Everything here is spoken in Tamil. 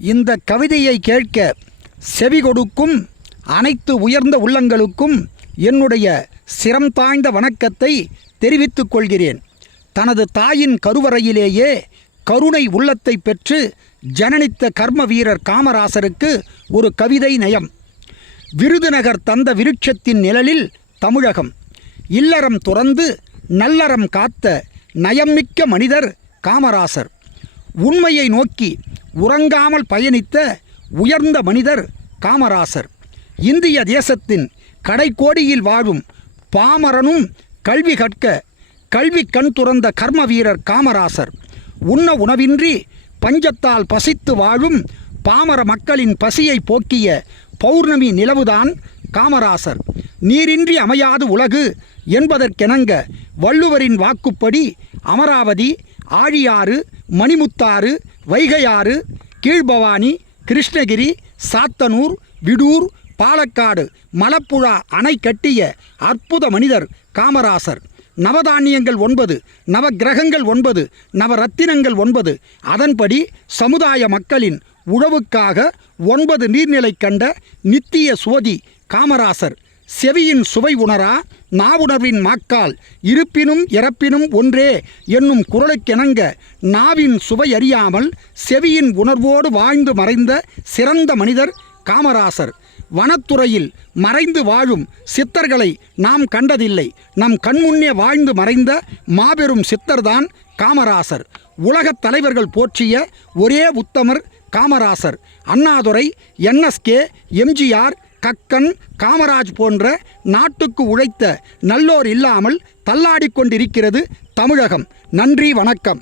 இந்த கவிதையை கேட்க செவி கொடுக்கும் அனைத்து உயர்ந்த உள்ளங்களுக்கும் என்னுடைய சிரம் தாழ்ந்த வணக்கத்தை தெரிவித்துக் கொள்கிறேன். தனது தாயின் கருவறையிலேயே கருணை உள்ளத்தை பெற்று ஜனனித்த கர்ம வீரர் காமராசருக்கு ஒரு கவிதை நயம். விருதுநகர் தந்த விருட்சத்தின் நிழலில் தமிழகம். இல்லறம் துறந்து நல்லறம் காத்த நயம்மிக்க மனிதர் காமராசர். உண்மையை நோக்கி உறங்காமல் பயணித்த உயர்ந்த மனிதர் காமராசர். இந்திய தேசத்தின் கடைக்கோடியில் வாழும் பாமரனும் கல்வி கற்க கல்வி கண் துறந்த கர்ம வீரர் காமராசர். உண்ண உணவின்றி பஞ்சத்தால் பசித்து வாழும் பாமர மக்களின் பசியை போக்கிய பௌர்ணமி நிலவுதான் காமராசர். நீரின்றி அமையாது உலகு என்பதற்கெனங்க வள்ளுவரின் வாக்குப்படி அமராவதி ஆழியாறு மணிமுத்தாறு வைகையாறு கீழ்பவானி கிருஷ்ணகிரி சாத்தனூர் விடூர் பாலக்காடு மலப்புழா அணை கட்டிய அற்புத மனிதர் காமராசர். நவதானியங்கள் ஒன்பது நவ கிரகங்கள் ஒன்பது நவரத்தினங்கள் ஒன்பது. அதன்படி சமுதாய மக்களின் உழவுக்காக ஒன்பது நீர்நிலை கண்ட நித்திய சோதி காமராசர். செவியின் சுவை உணரா நாவுணர்வின் மாக்கால் இருப்பினும் இறப்பினும் ஒன்றே என்னும் குரலுக்கிணங்க நாவின் சுவை அறியாமல் செவியின் உணர்வோடு வாழ்ந்து மறைந்த சிறந்த மனிதர் காமராசர். வனத்துறையில் மறைந்து வாழும் சித்தர்களை நாம் கண்டதில்லை. நம் கண்முன்னே வாழ்ந்து மறைந்த மாபெரும் சித்தர்தான் காமராசர். உலகத் தலைவர்கள் போற்றிய ஒரே உத்தமர் காமராசர். அண்ணாதுரை என்எஸ்கே எம்ஜிஆர் கக்கன் காமராஜ் போன்ற நாட்டுக்கு உழைத்த நல்லோர் இல்லாமல் தள்ளாடிக் கொண்டிருக்கிறது தமிழகம். நன்றி வணக்கம்.